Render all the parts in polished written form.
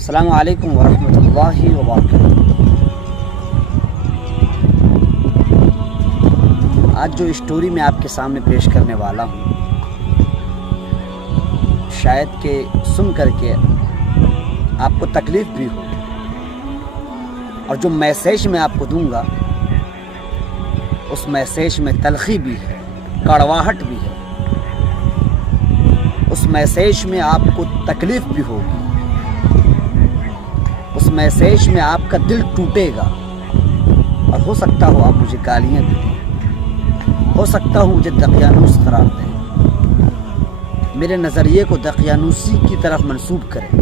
السلام علیکم ورحمۃ اللہ وبرکاتہ۔ آج جو اسٹوری میں آپ کے سامنے پیش کرنے والا ہوں، شاید کہ سن کر کے آپ کو تکلیف بھی ہو، اور جو میسیج میں آپ کو دوں گا اس میسیج میں تلخی بھی ہے، کڑواہٹ بھی ہے، اس میسیج میں آپ کو تکلیف بھی ہوگی، اس میسیج میں آپ کا دل ٹوٹے گا، اور ہو سکتا ہو آپ مجھے گالیاں بھی دیں، ہو سکتا ہو مجھے دقیانوس قرار دیں، میرے نظریے کو دقیانوسی کی طرف منسوب کریں،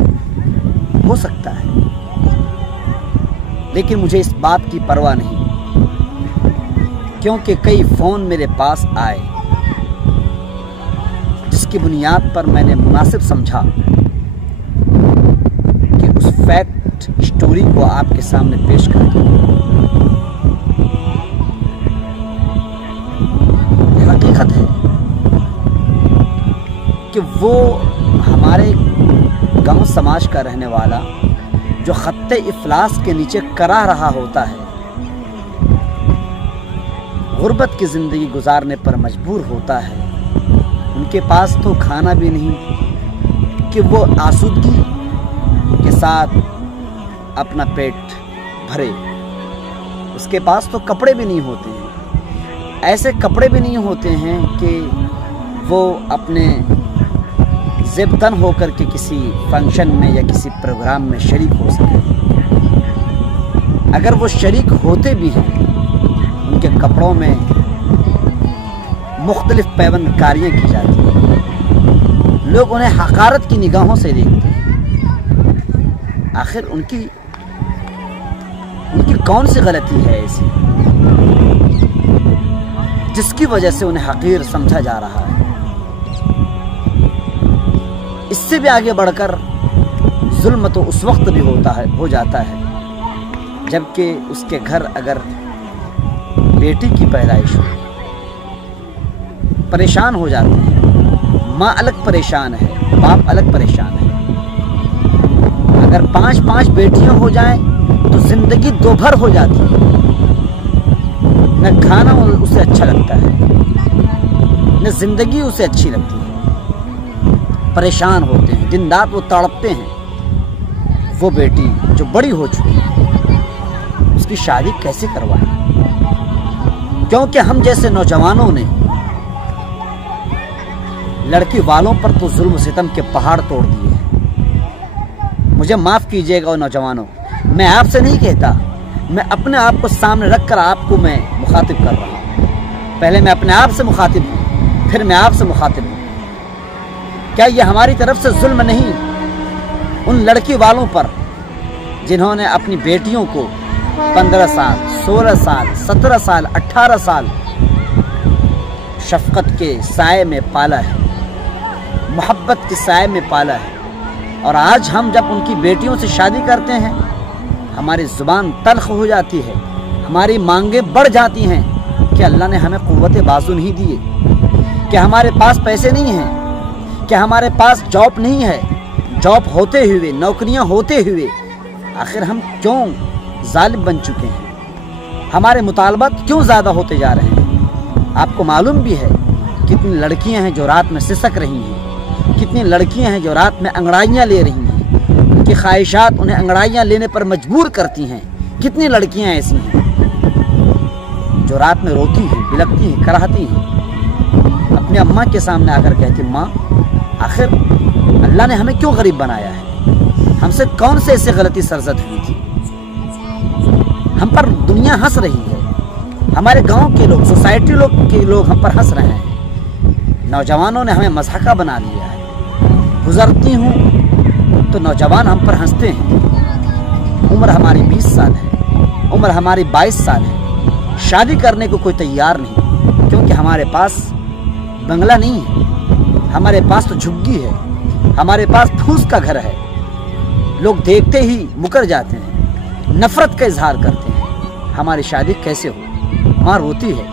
ہو سکتا ہے، لیکن مجھے اس بات کی پرواہ نہیں، کیونکہ کئی فون میرے پاس آئے جس کی بنیاد پر میں نے مناسب سمجھا کہ اس فیکٹ اسٹوری کو آپ کے سامنے پیش کر دوں۔ حقیقت ہے کہ وہ ہمارے گاؤں سماج کا رہنے والا جو خط افلاس کے نیچے کرا رہا ہوتا ہے، غربت کی زندگی گزارنے پر مجبور ہوتا ہے، ان کے پاس تو کھانا بھی نہیں کہ وہ آسودگی کے ساتھ اپنا پیٹ بھرے، اس کے پاس تو کپڑے بھی نہیں ہوتے ہیں، ایسے کپڑے بھی نہیں ہوتے ہیں کہ وہ اپنے زیب تن ہو کر کے کسی فنکشن میں یا کسی پروگرام میں شریک ہو سکے۔ اگر وہ شریک ہوتے بھی ہیں، ان کے کپڑوں میں مختلف پیوند کاریاں کی جاتی ہیں، لوگ انہیں حقارت کی نگاہوں سے دیکھتے ہیں۔ آخر ان کی کون سی غلطی ہے ایسی جس کی وجہ سے انہیں حقیر سمجھا جا رہا ہے؟ اس سے بھی آگے بڑھ کر ظلم تو اس وقت بھی ہو جاتا ہے جبکہ اس کے گھر اگر بیٹی کی پیدائش ہو، پریشان ہو جاتے ہیں، ماں الگ پریشان ہے، باپ الگ پریشان ہے، اگر 5 بیٹیاں ہو جائیں تو زندگی دو بھر ہو جاتی ہے، نہ کھانا اسے اچھا لگتا ہے، نہ زندگی اسے اچھی لگتی ہے، پریشان ہوتے ہیں، دن رات وہ تڑپتے ہیں۔ وہ بیٹی جو بڑی ہو چکی ہے، اس کی شادی کیسے کروائیں؟ کیونکہ ہم جیسے نوجوانوں نے لڑکی والوں پر تو ظلم و ستم کے پہاڑ توڑ دیے ہیں۔ مجھے معاف کیجیے گا نوجوانوں، میں آپ سے نہیں کہتا، میں اپنے آپ کو سامنے رکھ کر آپ کو میں مخاطب کر رہا ہوں۔ پہلے میں اپنے آپ سے مخاطب ہوں، پھر میں آپ سے مخاطب ہوں۔ کیا یہ ہماری طرف سے ظلم نہیں ان لڑکی والوں پر جنہوں نے اپنی بیٹیوں کو 15 سال، 16 سال، 17 سال، 18 سال شفقت کے سائے میں پالا ہے، محبت کے سائے میں پالا ہے، اور آج ہم جب ان کی بیٹیوں سے شادی کرتے ہیں، ہماری زبان تلخ ہو جاتی ہے، ہماری مانگیں بڑھ جاتی ہیں کہ اللہ نے ہمیں قوت بازو نہیں دیے، کہ ہمارے پاس پیسے نہیں ہیں، کہ ہمارے پاس جاب نہیں ہے، جاب ہوتے ہوئے، نوکریاں ہوتے ہوئے آخر ہم کیوں ظالم بن چکے ہیں؟ ہمارے مطالبات کیوں زیادہ ہوتے جا رہے ہیں؟ آپ کو معلوم بھی ہے کتنی لڑکیاں ہیں جو رات میں سسک رہی ہیں، کتنی لڑکیاں ہیں جو رات میں انگڑائیاں لے رہی ہیں، ان کی خواہشات انہیں انگڑائیاں لینے پر مجبور کرتی ہیں۔ کتنی لڑکیاں ایسی ہیں جو رات میں روتی ہیں، بلکتی ہیں، کراہتی ہیں، اپنی اماں کے سامنے آ کر کہتی، ماں آخر اللہ نے ہمیں کیوں غریب بنایا ہے؟ ہم سے کون سے ایسی غلطی سرزد ہوئی تھی؟ ہم پر دنیا ہنس رہی ہے، ہمارے گاؤں کے لوگ، سوسائٹی کے لوگ ہم پر ہنس رہے ہیں، نوجوانوں نے ہمیں مضحکہ بنا لیا ہے۔ گزرتی ہوں تو نوجوان ہم پر ہنستے ہیں، عمر ہماری 20 سال ہے، عمر ہماری 22 سال ہے، شادی کرنے کو کوئی تیار نہیں، کیونکہ ہمارے پاس بنگلہ نہیں ہے، ہمارے پاس تو جھگی ہے، ہمارے پاس پھوس کا گھر ہے، لوگ دیکھتے ہی مکر جاتے ہیں، نفرت کا اظہار کرتے ہیں۔ ہماری شادی کیسے ہو؟ ماں روتی ہے،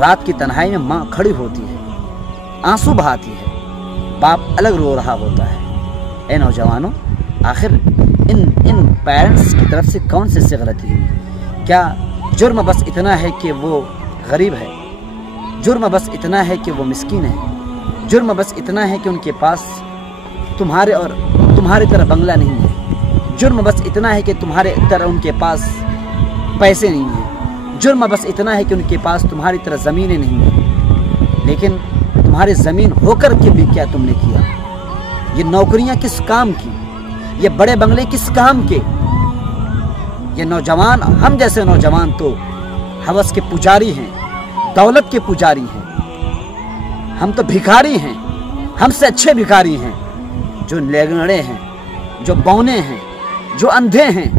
رات کی تنہائی میں ماں کھڑی ہوتی ہے، آنسو بہاتی ہے، باپ الگ رو رہا ہوتا ہے۔ اے نوجوانوں، آخر ان پیرنٹس کی طرف سے کون سی غلطی ہوئی؟ کیا جرم بس اتنا ہے کہ وہ غریب ہے؟ جرم بس اتنا ہے کہ وہ مسکین ہے؟ جرم بس اتنا ہے کہ ان کے پاس تمہاری طرح بنگلہ نہیں ہے؟ جرم بس اتنا ہے کہ تمہارے طرح ان کے پاس پیسے نہیں ہیں؟ جرم بس اتنا ہے کہ ان کے پاس تمہاری طرح زمینیں نہیں ہیں؟ لیکن تمہاری زمین ہو کر کے بھی کیا تم نے کیا؟ یہ نوکریاں کس کام کی؟ یہ بڑے بنگلے کس کام کے؟ یہ نوجوان، ہم جیسے نوجوان تو ہوس کے پجاری ہیں، دولت کے پجاری ہیں، ہم تو بھکاری ہیں، ہم سے اچھے بھکاری ہیں، جو لنگڑے ہیں، جو بونے ہیں، جو اندھے ہیں۔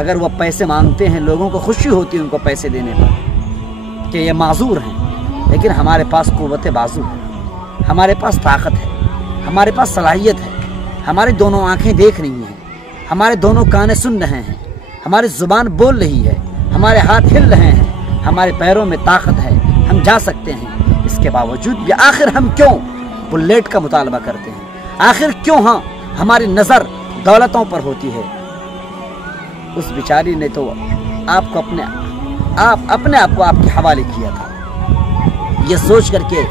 اگر وہ پیسے مانگتے ہیں، لوگوں کو خوشی ہوتی ہے ان کو پیسے دینے پر کہ یہ معذور ہیں، لیکن ہمارے پاس قوت بازو ہے، ہمارے پاس طاقت ہے، ہمارے پاس صلاحیت ہے، ہماری دونوں آنکھیں دیکھ رہی ہیں، ہمارے دونوں کان سن رہے ہیں، ہماری زبان بول رہی ہے، ہمارے ہاتھ ہل رہے ہیں، ہمارے پیروں میں طاقت ہے، ہم جا سکتے ہیں۔ اس کے باوجود بھی آخر ہم کیوں بلیٹ کا مطالبہ کرتے ہیں؟ آخر کیوں ہماری نظر دولتوں پر ہوتی ہے؟ اس بیچاری نے تو آپ کو اپنے آپ کو آپ کے حوالے کیا تھا، یہ سوچ کر کے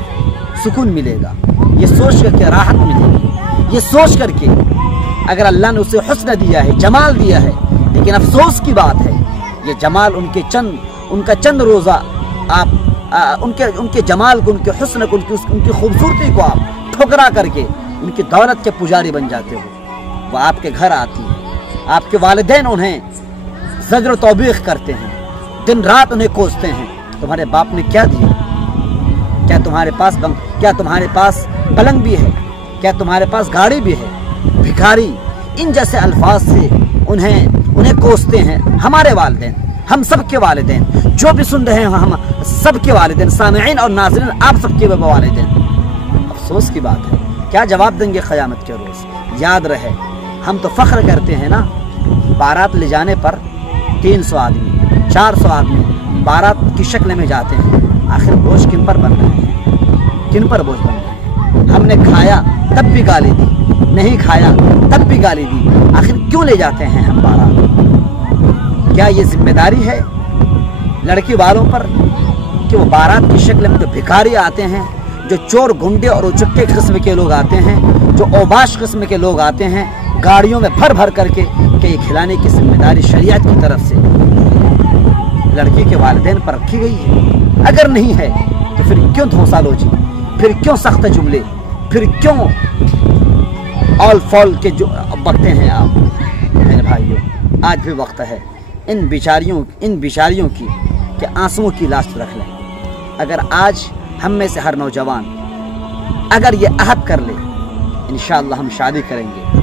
سکون ملے گا، یہ سوچ کر کے راحت ملے گی، یہ سوچ کر کے اگر اللہ نے اسے حسن دیا ہے، جمال دیا ہے، لیکن افسوس کی بات ہے یہ جمال ان کا چند روزہ آپ ان کے جمال کو، ان کے حسن کو، ان کی خوبصورتی کو آپ ٹھکرا کر کے ان کی دولت کے پجاری بن جاتے ہو۔ وہ آپ کے گھر آتی ہے، آپ کے والدین انہیں زجر و توبیخ کرتے ہیں، دن رات انہیں کوستے ہیں، تمہارے باپ نے کیا دیا؟ کیا تمہارے پاس پلنگ بھی ہے؟ کیا تمہارے پاس گاڑی بھی ہے؟ بھکاری ان جیسے الفاظ سے انہیں کوستے ہیں ہمارے والدین، ہم سب کے والدین، جو بھی سن رہے ہیں ہم سب کے والدین، سامعین اور ناظرین آپ سب کے والدین۔ افسوس کی بات ہے، کیا جواب دیں گے قیامت کے روز؟ یاد رہے، ہم تو فخر کرتے ہیں نا، بارات لے جانے پر 300 آدمی 400 آدمی بارات کی شکل میں جاتے ہیں، آخر بوجھ کن پر بن رہے ہیں؟ کن پر بوجھ بن رہے ہیں؟ ہم نے کھایا تب بھی گالی دی، نہیں کھایا تب بھی گالی دی، آخر کیوں لے جاتے ہیں ہم بارات؟ کیا یہ ذمہ داری ہے لڑکی والوں پر کہ وہ بارات کی شکل میں جو بھکاری آتے ہیں، جو چور گنڈے اور اچکے قسم کے لوگ آتے ہیں، جو اوباش قسم کے لوگ آتے ہیں گاڑیوں میں بھر کر کے، کہ یہ کھلانے کی ذمہ داری شریعت کی طرف سے لڑکی کے والدین پر رکھی گئی ہے؟ اگر نہیں ہے تو پھر کیوں دھوسا لوچی، پھر کیوں سخت جملے، پھر کیوں آل فال کے جو بکتے ہیں آپ؟ میرے بھائیوں، آج بھی وقت ہے ان بیچاریوں کی کہ آنسوؤں کی لاش رکھ لیں۔ اگر آج ہم میں سے ہر نوجوان اگر یہ عہد کر لے انشاءاللہ ہم شادی کریں گے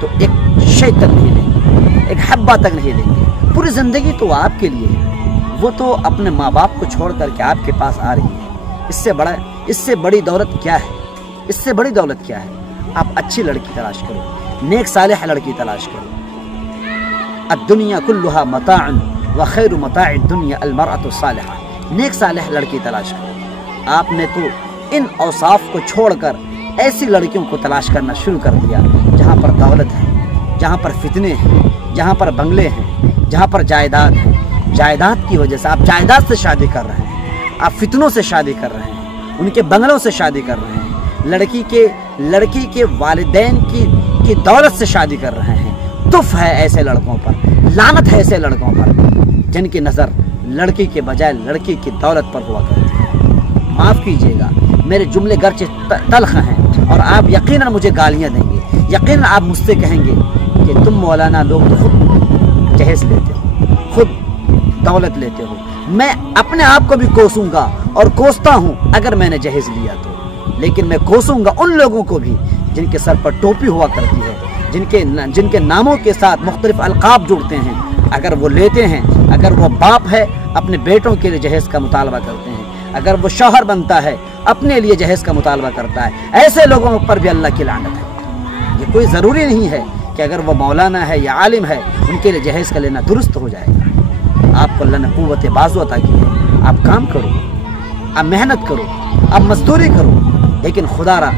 تو ایک شے تک نہیں لیں گے، ایک حبہ تک نہیں لیں گے، پوری زندگی تو آپ کے لیے ہے، وہ تو اپنے ماں باپ کو چھوڑ کر کے آپ کے پاس آ رہی ہے۔ اس سے بڑی دولت کیا ہے؟ اس سے بڑی دولت کیا ہے؟ آپ اچھی لڑکی تلاش کرو، نیک صالح لڑکی تلاش کرو۔ الدنیا کلها متاع وخیر متاع الدنیا المرأة الصالحہ، نیک صالح لڑکی تلاش کرو۔ آپ نے تو ان اوصاف کو چھوڑ کر ایسی لڑکیوں کو تلاش کرنا شروع کر دیا جہاں پر دولت ہے، جہاں پر فتنے ہیں، جہاں پر بنگلے ہیں، جہاں پر جائیداد ہے۔ جائیداد کی وجہ سے آپ جائیداد سے شادی کر رہے ہیں، آپ فتنوں سے شادی کر رہے ہیں، ان کے بنگلوں سے شادی کر رہے ہیں، لڑکی کے والدین کی دولت سے شادی کر رہے ہیں۔ تف ہے ایسے لڑکوں پر، لعنت ہے ایسے لڑکوں پر جن کی نظر لڑکی کے بجائے لڑکی کی دولت پر ہوا کرتی ہے۔ معاف کیجیے گا، میرے جملے گرچہ تلخ ہیں اور آپ یقیناً مجھے گالیاں دیں گے، یقیناً آپ مجھ سے کہیں گے کہ تم مولانا لوگ تو خود جہیز لیتے ہو، خود دولت لیتے ہو۔ میں اپنے آپ کو بھی کوسوں گا اور کوستا ہوں اگر میں نے جہیز لیا تو، لیکن میں کوسوں گا ان لوگوں کو بھی جن کے سر پر ٹوپی ہوا کرتی ہے، جن کے ناموں کے ساتھ مختلف القاب جڑتے ہیں، اگر وہ لیتے ہیں، اگر وہ باپ ہے اپنے بیٹوں کے لیے جہیز کا مطالبہ کرتے ہیں، اگر وہ شوہر بنتا ہے اپنے لیے جہیز کا مطالبہ کرتا ہے، ایسے لوگوں پر بھی اللہ کی لعنت ہے۔ یہ کوئی ضروری نہیں ہے کہ اگر وہ مولانا ہے یا عالم ہے ان کے لیے جہیز کا لینا درست ہو جائے گا۔ آپ کو اللہ نے قوت بازو عطا کی ہے، آپ کام کرو، آپ محنت کرو، آپ مزدوری کرو، لیکن خدا را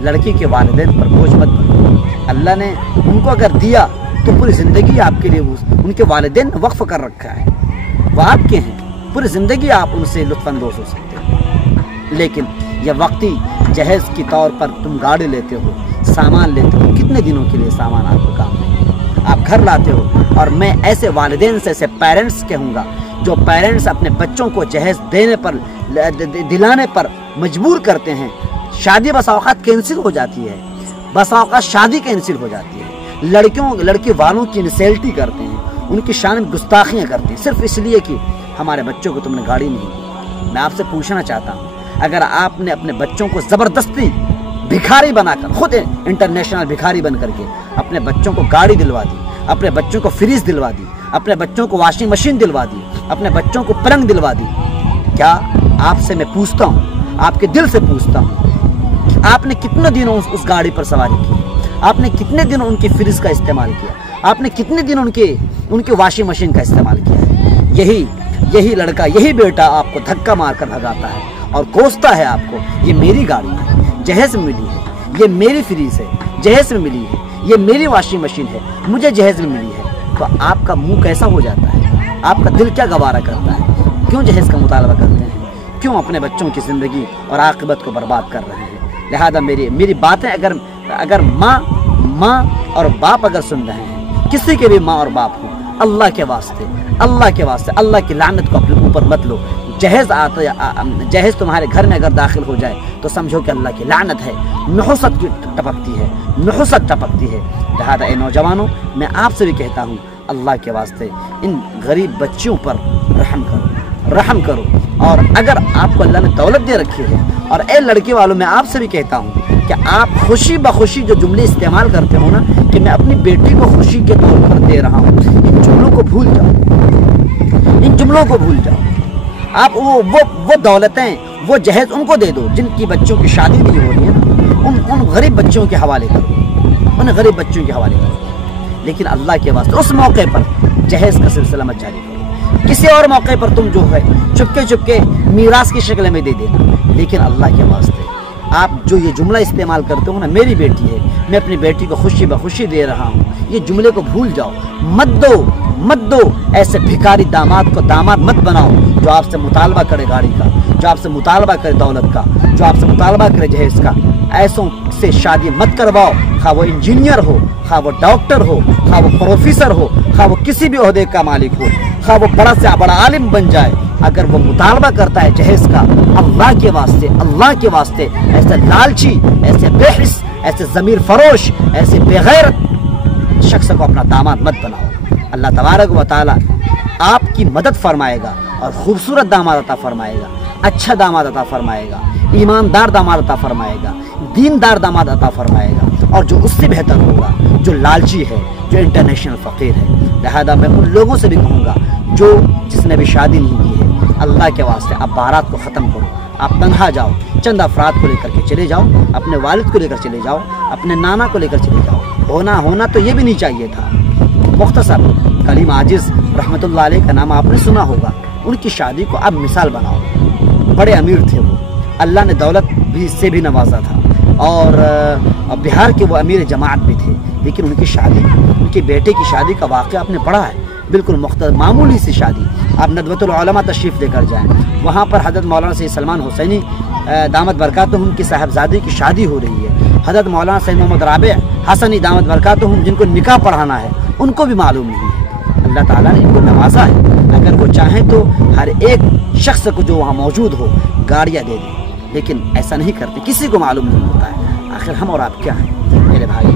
لڑکی کے والدین پر بوجھ مت بنو۔ اللہ نے ان کو اگر دیا تو تو پوری زندگی آپ کے لیے ان کے والدین نے وقف کر رکھا ہے، وہ آپ کے ہیں، پوری زندگی آپ ان سے لطف اندوز ہو سکتے ہیں۔ لیکن یہ وقتی جہیز کی طور پر تم گاڑی لیتے ہو، سامان لیتے ہو، کتنے دنوں کے لیے سامان آپ کو کام دیں؟ آپ گھر لاتے ہو، اور میں ایسے والدین سے، ایسے پیرنٹس کہوں گا جو پیرنٹس اپنے بچوں کو جہیز دینے پر، دلانے پر مجبور کرتے ہیں۔ شادی بسا اوقات کینسل ہو جاتی ہے، بسا اوقات شادی کینسل ہو جاتی ہے، لڑکی والوں کی انسلٹی کرتے ہیں، ان کی شان میں گستاخیاں کرتے ہیں، صرف اس لیے کہ ہمارے بچوں کو تم نے گاڑی نہیں دی۔ میں آپ سے پوچھنا چاہتا ہوں، اگر آپ نے اپنے بچوں کو زبردستی بھکاری بنا کر، خود انٹرنیشنل بھکاری بن کر کے اپنے بچوں کو گاڑی دلوا دی، اپنے بچوں کو فریج دلوا دی، اپنے بچوں کو واشنگ مشین دلوا دی، اپنے بچوں کو پلنگ دلوا دی، کیا آپ سے میں پوچھتا ہوں، آپ کے دل سے پوچھتا ہوں، آپ نے کتنے دنوں اس گاڑی پر سواری کی؟ آپ نے کتنے دن ان کی فریج کا استعمال کیا؟ آپ نے کتنے دن ان کی واشنگ مشین کا استعمال کیا ہے؟ یہی لڑکا، یہی بیٹا آپ کو دھکا مار کر بھگاتا ہے اور کوستا ہے آپ کو، یہ میری گاڑی ہے، جہیز میں ملی ہے، یہ میری فریج ہے، جہیز میں ملی ہے، یہ میری واشنگ مشین ہے، مجھے جہیز میں ملی ہے۔ تو آپ کا منہ کیسا ہو جاتا ہے؟ آپ کا دل کیا گوارا کرتا ہے؟ کیوں جہیز کا مطالبہ کرتے ہیں؟ کیوں اپنے بچوں کی زندگی اور عاقبت کو برباد کر رہے ہیں؟ لہذا میری باتیں اگر ماں اور باپ اگر سن رہے ہیں، کسی کے بھی ماں اور باپ ہوں، اللہ کے واسطے اللہ کی لعنت کو اپنے اوپر مت لو۔ جہیز تمہارے گھر میں اگر داخل ہو جائے تو سمجھو کہ اللہ کی لعنت ہے، نحوست ٹپکتی ہے۔ لہذا اے نوجوانوں، میں آپ سے بھی کہتا ہوں، اللہ کے واسطے ان غریب بچیوں پر رحم کرو، اور اگر آپ کو اللہ نے دولت دے رکھی ہے، اور اے لڑکے والوں، میں آپ سے بھی کہتا ہوں کہ آپ خوشی بخوشی جو جملے استعمال کرتے ہو نا کہ میں اپنی بیٹی کو خوشی کے طور پر دے رہا ہوں، ان جملوں کو بھول جاؤ۔ آپ وہ دولتیں، وہ جہیز ان کو دے دو جن کی بچوں کی شادی نہیں ہو رہی ہے نا، ان غریب بچوں کے حوالے کرو، لیکن اللہ کے واسطے اس موقع پر جہیز کا سلسلہ مت جاری کرو۔ کسی اور موقع پر تم جو ہے چپکے میراث کی شکل میں دے دینا، لیکن اللہ کے واسطے آپ جو یہ جملہ استعمال کرتے ہو نا، میری بیٹی ہے، میں اپنی بیٹی کو خوشی بخوشی دے رہا ہوں، یہ جملے کو بھول جاؤ، مت دو۔ ایسے بھکاری داماد کو داماد مت بناؤ جو آپ سے مطالبہ کرے گاڑی کا، جو آپ سے مطالبہ کرے دولت کا، جو آپ سے مطالبہ کرے جہیز کا۔ ایسوں سے شادی مت کرواؤ، خواہ وہ انجینئر ہو، خواہ وہ ڈاکٹر ہو، خواہ وہ پروفیسر ہو، خواہ وہ کسی بھی عہدے کا مالک ہو، خواہ وہ بڑا سے بڑا عالم بن جائے، اگر وہ مطالبہ کرتا ہے جہیز کا، اللہ کے واسطے ایسے لالچی، ایسے بے حس، ایسے ضمیر فروش، ایسے بے غیرت شخص کو اپنا داماد مت بناؤ۔ اللہ تبارک و تعالی آپ کی مدد فرمائے گا اور خوبصورت داماد عطا فرمائے گا، اچھا داماد عطا فرمائے گا، ایماندار داماد عطا فرمائے گا، دیندار داماد عطا فرمائے گا، اور جو اس سے بہتر ہوگا، جو لالچی ہے، جو انٹرنیشنل فقیر ہے۔ لہذا میں ان لوگوں سے بھی کہوں گا جس نے بھی شادی نہیں کی ہے، اللہ کے واسطے آپ بارات کو ختم کرو، آپ تنہا جاؤ، چند افراد کو لے کر کے چلے جاؤ، اپنے والد کو لے کر چلے جاؤ، اپنے نانا کو لے کر چلے جاؤ۔ ہونا تو یہ بھی نہیں چاہیے تھا۔ مختصر کلیم عاجز رحمت اللہ علیہ کا نام آپ نے سنا ہوگا، ان کی شادی کو آپ مثال بناؤ۔ بڑے امیر تھے وہ، اللہ نے دولت بھی سے بھی نوازا تھا، اور بہار کے وہ امیر جماعت بھی تھے، لیکن ان کی بیٹے کی شادی کا واقعہ آپ نے پڑھا ہے، بالکل معمولی سی شادی۔ آپ ندوۃ العلماء تشریف لے کر جائیں، وہاں پر حضرت مولانا سید سلمان حسینی دامت برکاتہم کی صاحبزادی کی شادی ہو رہی ہے۔ حضرت مولانا سید محمد رابع حسنی دامت برکاتہم جن کو نکاح پڑھانا ہے، ان کو بھی معلوم نہیں ہے۔ اللہ تعالیٰ نے ان کو نوازا ہے، اگر وہ چاہیں تو ہر ایک شخص کو جو وہاں موجود ہو گاڑیاں دے دیں، لیکن ایسا نہیں کرتے، کسی کو معلوم نہیں ہوتا ہے آخر ہم اور آپ کیا ہیں۔ میرے بھائی،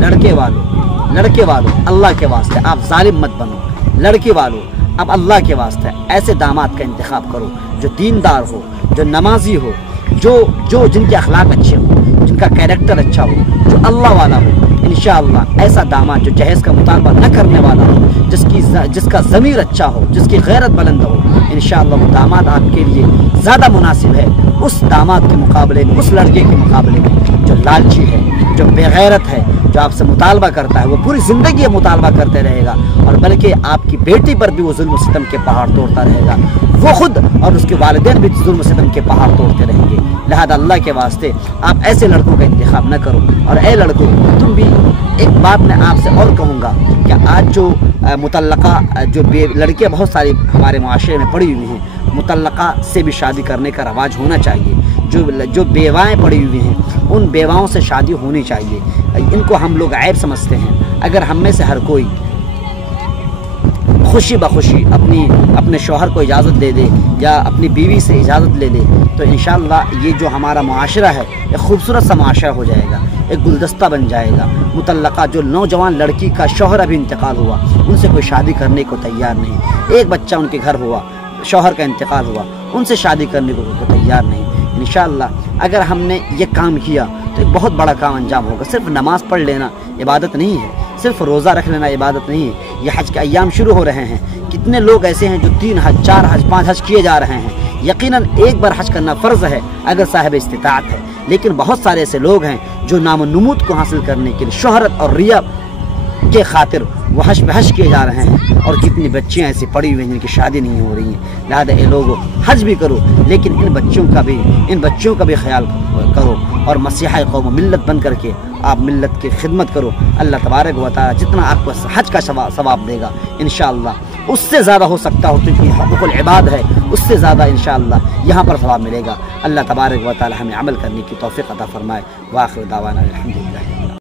لڑکے والوں اللہ کے واسطے آپ ظالم مت بنو۔ لڑکے والوں اب اللہ کے واسطے ایسے داماد کا انتخاب کرو جو دیندار ہو، جو نمازی ہو، جو جن کے اخلاق اچھے ہو، جن کا کیریکٹر اچھا ہو، جو اللہ والا ہو۔ انشاءاللہ ایسا داماد جو جہیز کا مطالبہ نہ کرنے والا ہو، جس کا ضمیر اچھا ہو، جس کی غیرت بلند ہو، انشاءاللہ وہ داماد آپ کے لیے زیادہ مناسب ہے اس داماد کے مقابلے میں، اس لڑکے کے مقابلے میں جو لالچی ہے، جو بے غیرت ہے، جو آپ سے مطالبہ کرتا ہے، وہ پوری زندگی مطالبہ کرتے رہے گا، اور بلکہ آپ کی بیٹی پر بھی وہ ظلم و ستم کے پہاڑ توڑتا رہے گا، وہ خود اور اس کے والدین بھی ظلم و ستم کے پہاڑ توڑتے رہیں گے۔ لہذا اللہ کے واسطے آپ ایسے لڑکوں کا انتخاب نہ کرو، اور اے لڑکوں تم بھی ایک بات میں آپ سے اور کہوں گا کہ آج جو مطلقہ جو لڑکیاں بہت ساری ہمارے معاشرے میں پڑی ہوئی ہیں، مطلقہ سے بھی شادی کرنے کا رواج ہونا چاہیے۔ جو بیوائیں پڑی ہوئی ہیں ان بیواؤں سے شادی ہونی چاہیے۔ ان کو ہم لوگ عیب سمجھتے ہیں۔ اگر ہم میں سے ہر کوئی خوشی بخوشی اپنے شوہر کو اجازت دے دے یا اپنی بیوی سے اجازت لے لے تو انشاءاللہ یہ جو ہمارا معاشرہ ہے ایک خوبصورت سا معاشرہ ہو جائے گا، ایک گلدستہ بن جائے گا۔ مطلقہ جو نوجوان لڑکی کا شوہر ابھی انتقال ہوا، ان سے کوئی شادی کرنے کو تیار نہیں، ایک بچہ ان کے گھر ہوا، شوہر کا انتقال ہوا، ان سے شادی کرنے کو تیار نہیں۔ انشاءاللہ اگر ہم نے یہ کام کیا تو ایک بہت بڑا کام انجام ہوگا۔ صرف نماز پڑھ لینا عبادت نہیں ہے، صرف روزہ رکھ لینا عبادت نہیں ہے۔ یہ حج کے ایام شروع ہو رہے ہیں، کتنے لوگ ایسے ہیں جو 3 حج 4 حج 5 حج کیے جا رہے ہیں۔ یقیناً ایک بار حج کرنا فرض ہے اگر صاحب استطاعت ہے، لیکن بہت سارے ایسے لوگ ہیں جو نام و نمود کو حاصل کرنے کے لیے شہرت اور ریا کے خاطر وہ حج پہ حج کیے جا رہے ہیں، اور کتنی بچیاں ایسی پڑی ہوئی ہیں جن کی شادی نہیں ہو رہی ہیں۔ لہٰذا اے لوگوں حج بھی کرو، لیکن ان بچوں کا بھی خیال کرو، اور مسیحا قوم ملت بن کر کے آپ ملت کی خدمت کرو۔ اللہ تبارک و تعالی جتنا آپ کو حج کا ثواب دے گا انشاءاللہ اس سے زیادہ ہو سکتا ہو، کیونکہ حقوق العباد ہے، اس سے زیادہ انشاءاللہ یہاں پر ثواب ملے گا۔ اللہ تبارک و تعالی ہمیں عمل کرنے کی توفیق عطا فرمائے۔ وآخر دعوانا الحمدللہ۔